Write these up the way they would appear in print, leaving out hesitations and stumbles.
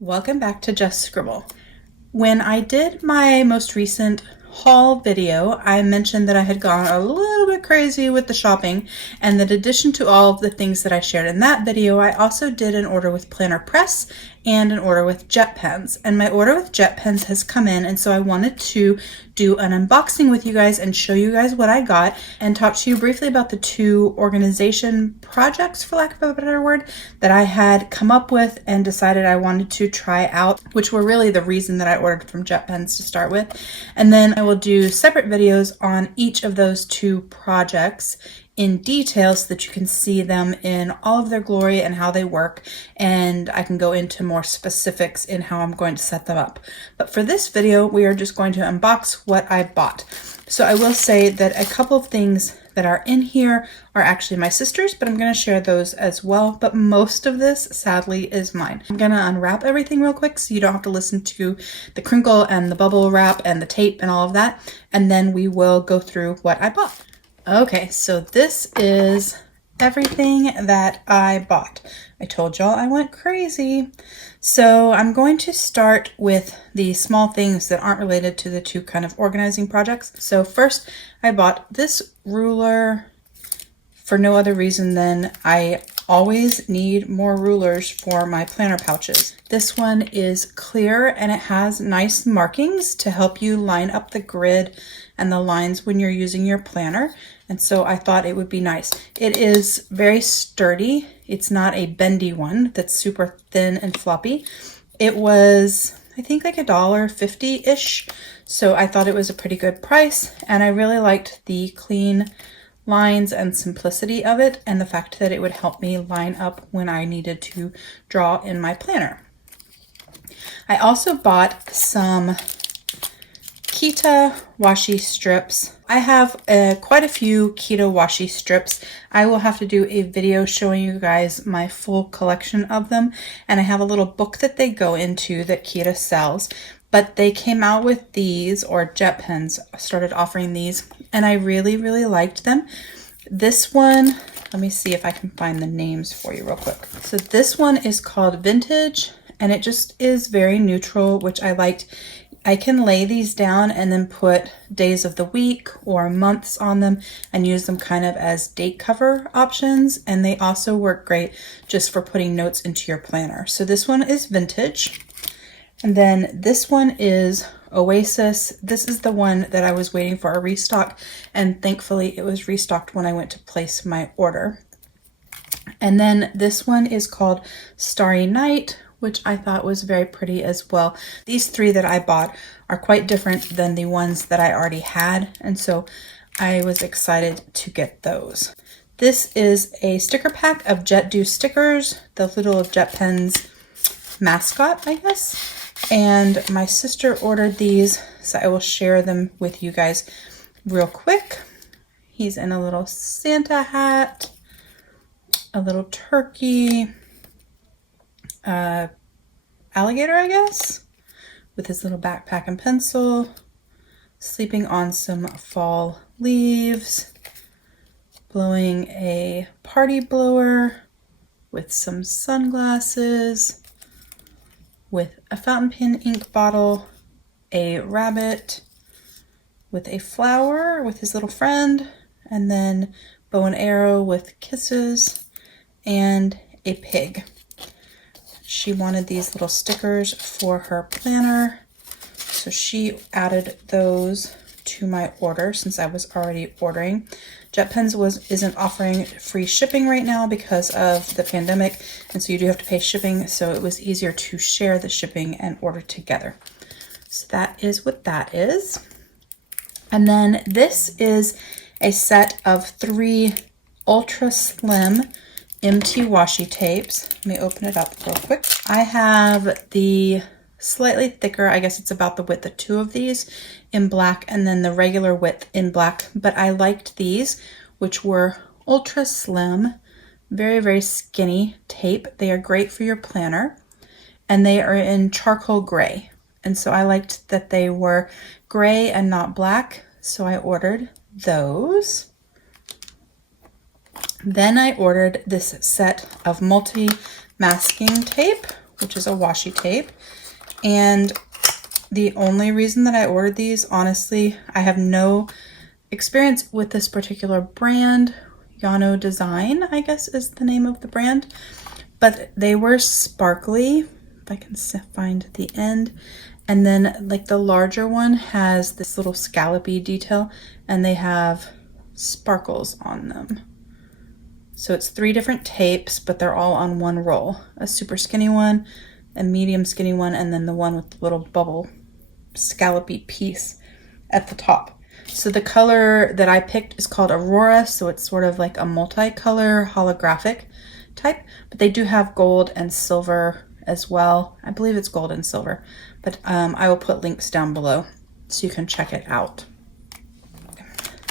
Welcome back to Just Scribble. When I did my most recent haul video, I mentioned that I had gone a little bit crazy with the shopping, and that in addition to all of the things that I shared in that video, I also did an order with Planner Press and an order with JetPens. And my order with JetPens has come in, and so I wanted to do an unboxing with you guys and show you guys what I got and talk to you briefly about the two organization projects, for lack of a better word, that I had come up with and decided I wanted to try out, which were really the reason that I ordered from JetPens to start with. And then I will do separate videos on each of those two projects in detail so that you can see them in all of their glory and how they work, and I can go into more specifics in how I'm going to set them up. But for this video, we are just going to unbox what I bought. So I will say that a couple of things that are in here are actually my sister's, but I'm going to share those as well. But most of this, sadly, is mine. I'm going to unwrap everything real quick so you don't have to listen to the crinkle and the bubble wrap and the tape and all of that. And then we will go through what I bought. Okay, so this is everything that I bought. I told y'all I went crazy. So I'm going to start with the small things that aren't related to the two kind of organizing projects. So first, I bought this ruler for no other reason than I always need more rulers for my planner pouches. This one is clear and it has nice markings to help you line up the grid and the lines when you're using your planner. And so I thought it would be nice. It is very sturdy. It's not a bendy one that's super thin and floppy. It was, I think, like $1.50-ish. So I thought it was a pretty good price. And I really liked the clean lines and simplicity of it, and the fact that it would help me line up when I needed to draw in my planner. I also bought some Kita washi strips. I have quite a few Kita washi strips. I will have to do a video showing you guys my full collection of them, and I have a little book that they go into that Kita sells. But they came out with these, or JetPens started offering these, and I really, really liked them. This one, let me see if I can find the names for you real quick. So this one is called Vintage, and it just is very neutral, which I liked. I can lay these down and then put days of the week or months on them and use them kind of as date cover options. And they also work great just for putting notes into your planner. So this one is Vintage. And then this one is Oasis. This is the one that I was waiting for a restock, and thankfully it was restocked when I went to place my order. And then this one is called Starry Night, which I thought was very pretty as well. These three that I bought are quite different than the ones that I already had, and so I was excited to get those. This is a sticker pack of Jet Do stickers, the little JetPens mascot, I guess. And my sister ordered these, so I will share them with you guys real quick. He's in a little Santa hat, a little turkey, alligator, I guess, with his little backpack and pencil, sleeping on some fall leaves, blowing a party blower with some sunglasses, with a fountain pen ink bottle, a rabbit with a flower with his little friend, and then bow and arrow with kisses, and a pig. She wanted these little stickers for her planner, so she added those to my order since I was already ordering. JetPens isn't offering free shipping right now because of the pandemic, and so you do have to pay shipping, so it was easier to share the shipping and order together. So that is what that is. And then this is a set of 3 ultra slim MT washi tapes. Let me open it up real quick. I have the slightly thicker, I guess it's about the width of 2 of these in black, and then the regular width in black, but I liked these, which were ultra slim, very, very skinny tape. They are great for your planner, and they are in charcoal gray. And so I liked that they were gray and not black, so I ordered those. Then I ordered this set of multi-masking tape, which is a washi tape. And the only reason that I ordered these, honestly, I have no experience with this particular brand. Yano Design, I guess, is the name of the brand. But they were sparkly, if I can find the end. And then like the larger one has this little scallopy detail, and they have sparkles on them. So it's 3 different tapes, but they're all on one roll. A super skinny one, a medium skinny one, and then the one with the little bubble scallopy piece at the top. So the color that I picked is called Aurora, so it's sort of like a multicolor holographic type, but they do have gold and silver as well. I believe it's gold and silver, but I will put links down below so you can check it out.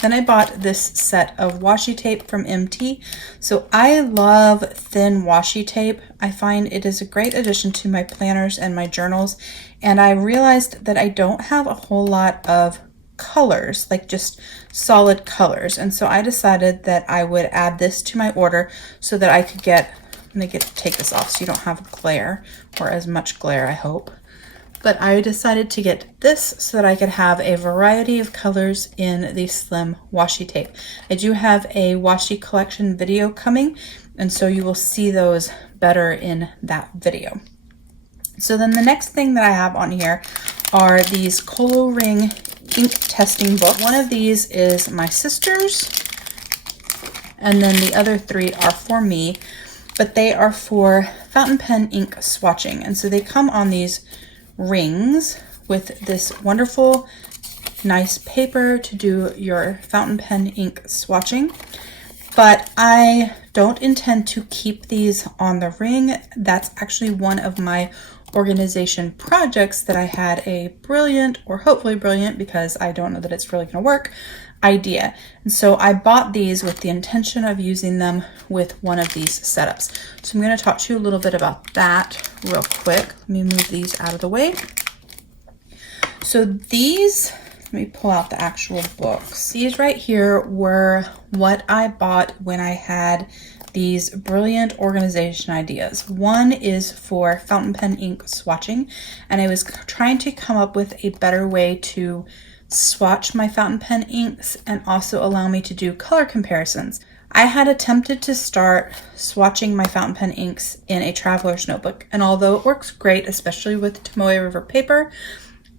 Then I bought this set of washi tape from MT. So I love thin washi tape. I find it is a great addition to my planners and my journals, and I realized that I don't have a whole lot of colors, like just solid colors, and so I decided that I would add this to my order so that I could get, I'm gonna take this off so you don't have glare, or as much glare, I hope. But I decided to get this so that I could have a variety of colors in the slim washi tape. I do have a washi collection video coming, and so you will see those better in that video. So then the next thing that I have on here are these col-o-ring ink testing book. One of these is my sister's, and then the other 3 are for me, but they are for fountain pen ink swatching. And so they come on these rings with this wonderful, nice paper to do your fountain pen ink swatching. But I don't intend to keep these on the ring. That's actually one of my organization projects that I had a brilliant, or hopefully brilliant, because I don't know that it's really going to work, idea. And so I bought these with the intention of using them with one of these setups. So I'm going to talk to you a little bit about that real quick. Let me move these out of the way. So these, let me pull out the actual books. These right here were what I bought when I had these brilliant organization ideas. One is for fountain pen ink swatching, and I was trying to come up with a better way to swatch my fountain pen inks and also allow me to do color comparisons. I had attempted to start swatching my fountain pen inks in a traveler's notebook, and although it works great, especially with Tomoe River paper,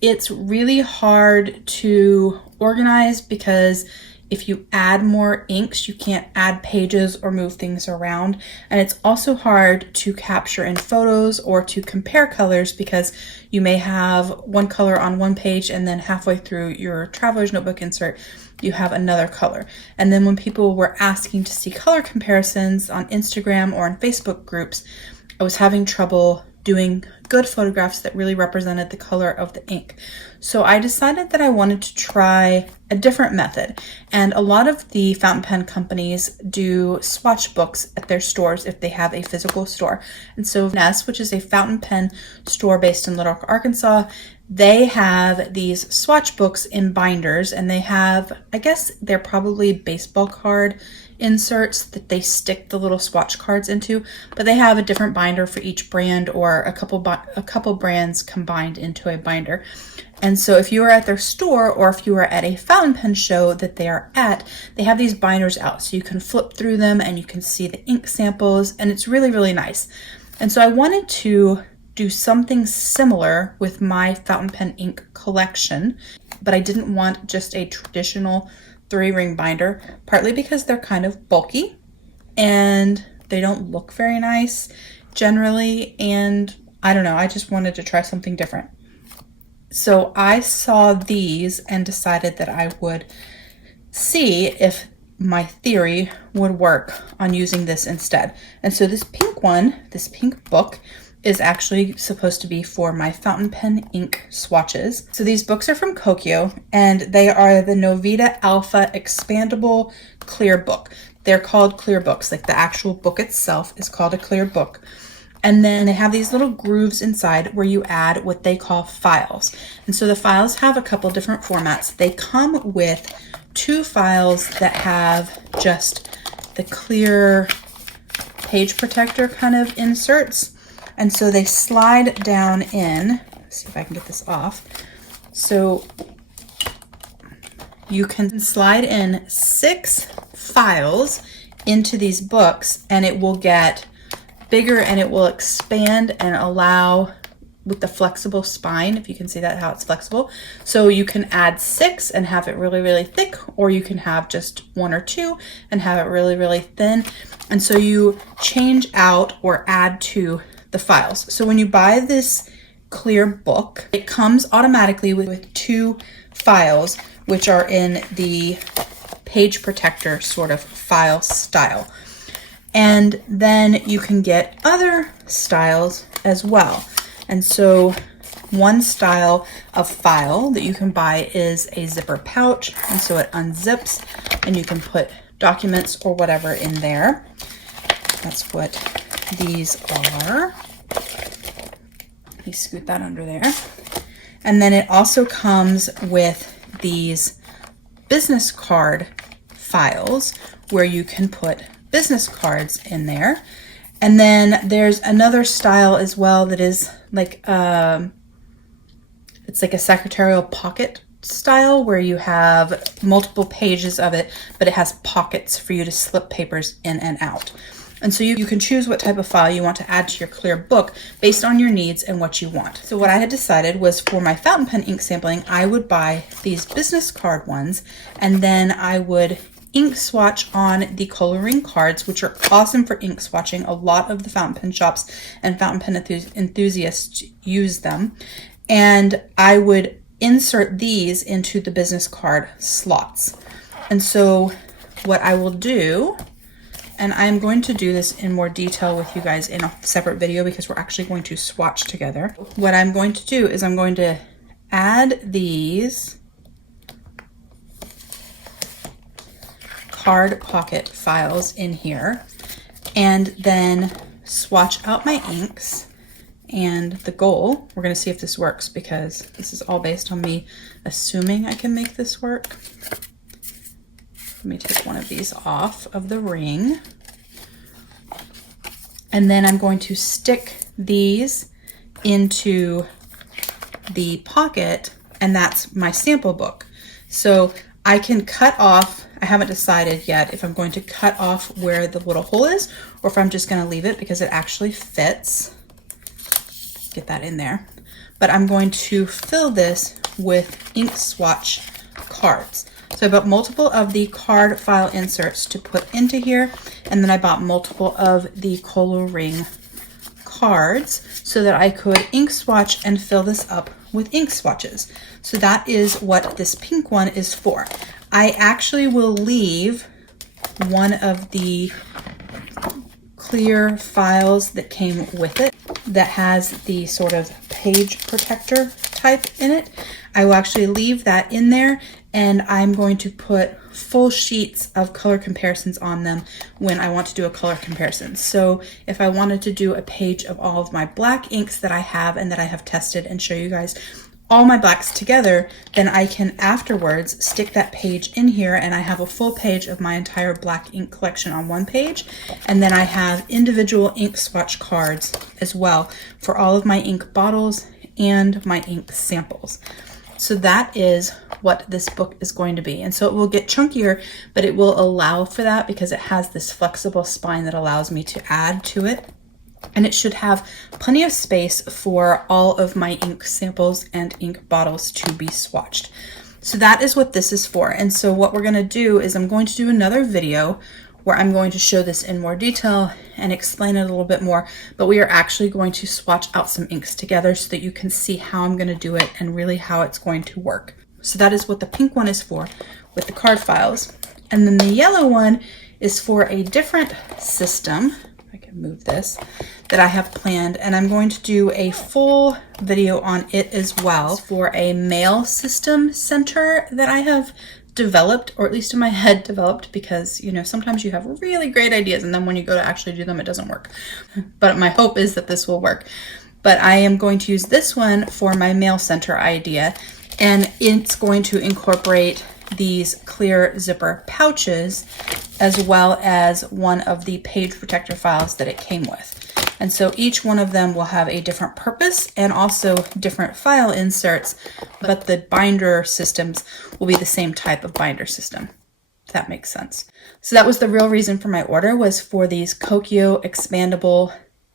it's really hard to organize because if you add more inks, you can't add pages or move things around. And it's also hard to capture in photos or to compare colors because you may have one color on one page and then halfway through your traveler's notebook insert, you have another color. And then when people were asking to see color comparisons on Instagram or in Facebook groups, I was having trouble doing good photographs that really represented the color of the ink. So I decided that I wanted to try a different method. And a lot of the fountain pen companies do swatch books at their stores if they have a physical store. And so Ness, which is a fountain pen store based in Little Rock, Arkansas, they have these swatch books in binders, and they have, I guess they're probably baseball card inserts that they stick the little swatch cards into, but they have a different binder for each brand, or a couple brands combined into a binder. And so if you are at their store, or if you are at a fountain pen show that they are at, they have these binders out so you can flip through them and you can see the ink samples, and it's really, really nice. And so I wanted to do something similar with my fountain pen ink collection, but I didn't want just a traditional 3-ring binder, partly because they're kind of bulky and they don't look very nice generally, and I don't know, I just wanted to try something different. So I saw these and decided that I would see if my theory would work on using this instead. And so this pink one, this pink book, is actually supposed to be for my fountain pen ink swatches. So these books are from Kokuyo, and they are the Kokuyo Alpha Expandable Clear book. They're called clear books, like the actual book itself is called a clear book. And then they have these little grooves inside where you add what they call files. And so the files have a couple different formats. They come with 2 files that have just the clear page protector kind of inserts. And so they slide down in. Let's see if I can get this off. So you can slide in 6 files into these books, and it will get bigger and it will expand and allow with the flexible spine, if you can see that, how it's flexible. So you can add 6 and have it really, really thick, or you can have just 1 or 2 and have it really, really thin. And so you change out or add to the files. So when you buy this clear book, it comes automatically with 2 files, which are in the page protector sort of file style. And then you can get other styles as well. And so one style of file that you can buy is a zipper pouch. And so it unzips and you can put documents or whatever in there. That's what these are. Let me scoot that under there. And then it also comes with these business card files where you can put business cards in there. And then there's another style as well that is like it's like a secretarial pocket style where you have multiple pages of it, but it has pockets for you to slip papers in and out. And so you can choose what type of file you want to add to your clear book based on your needs and what you want. So what I had decided was for my fountain pen ink sampling, I would buy these business card ones, and then I would ink swatch on the col-o-ring cards, which are awesome for ink swatching. A lot of the fountain pen shops and fountain pen enthusiasts use them. And I would insert these into the business card slots. And so what I will do, and I'm going to do this in more detail with you guys in a separate video because we're actually going to swatch together. What I'm going to do is I'm going to add these card pocket files in here and then swatch out my inks. And the goal, we're going to see if this works because this is all based on me assuming I can make this work. Let me take one of these off of the ring. And then I'm going to stick these into the pocket, and that's my sample book. So I can cut off, I haven't decided yet if I'm going to cut off where the little hole is or if I'm just going to leave it because it actually fits. Get that in there. But I'm going to fill this with ink swatch cards. So I bought multiple of the card file inserts to put into here, and then I bought multiple of the col-o-ring cards so that I could ink swatch and fill this up with ink swatches. So that is what this pink one is for. I actually will leave one of the clear files that came with it that has the sort of page protector type in it. I will actually leave that in there, and I'm going to put full sheets of color comparisons on them when I want to do a color comparison. So if I wanted to do a page of all of my black inks that I have and that I have tested and show you guys all my blacks together, then I can afterwards stick that page in here and I have a full page of my entire black ink collection on one page. And then I have individual ink swatch cards as well for all of my ink bottles and my ink samples. So that is what this book is going to be. And so it will get chunkier, but it will allow for that because it has this flexible spine that allows me to add to it. And it should have plenty of space for all of my ink samples and ink bottles to be swatched. So that is what this is for. And so what we're going to do is I'm going to do another video where I'm going to show this in more detail and explain it a little bit more, but we are actually going to swatch out some inks together so that you can see how I'm going to do it and really how it's going to work. So that is what the pink one is for with the card files. And then the yellow one is for a different system. I can move this, that I have planned, and I'm going to do a full video on it as well for a mail system center that I have developed, or at least in my head developed, because you know sometimes you have really great ideas and then when you go to actually do them it doesn't work. But my hope is that this will work. But I am going to use this one for my mail center idea, and it's going to incorporate these clear zipper pouches as well as one of the page protector files that it came with. And so each one of them will have a different purpose and also different file inserts, but the binder systems will be the same type of binder system, if that makes sense. So that was the real reason for my order, was for these Kokuyo Expandable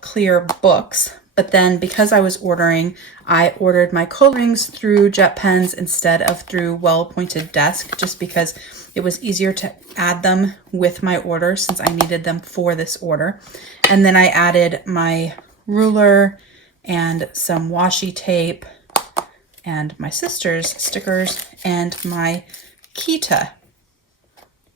Clear books. But then because I was ordering, I ordered my col-o-rings through JetPens instead of through Well-Appointed Desk, just because it was easier to add them with my order since I needed them for this order. And then I added my ruler and some washi tape and my sister's stickers and my Kita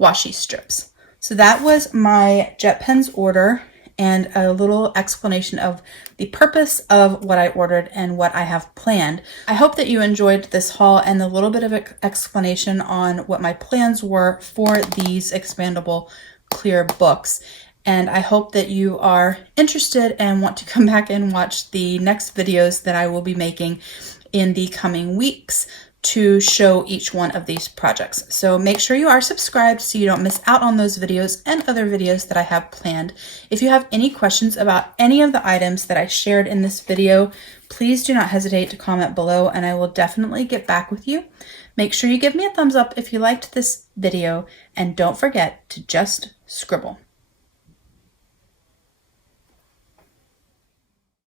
washi strips. So that was my JetPens order and a little explanation of the purpose of what I ordered and what I have planned. I hope that you enjoyed this haul and a little bit of explanation on what my plans were for these expandable clear books. And I hope that you are interested and want to come back and watch the next videos that I will be making in the coming weeks to show each one of these projects. So make sure you are subscribed so you don't miss out on those videos and other videos that I have planned. If you have any questions about any of the items that I shared in this video, please do not hesitate to comment below and I will definitely get back with you. Make sure you give me a thumbs up if you liked this video and don't forget to just scribble.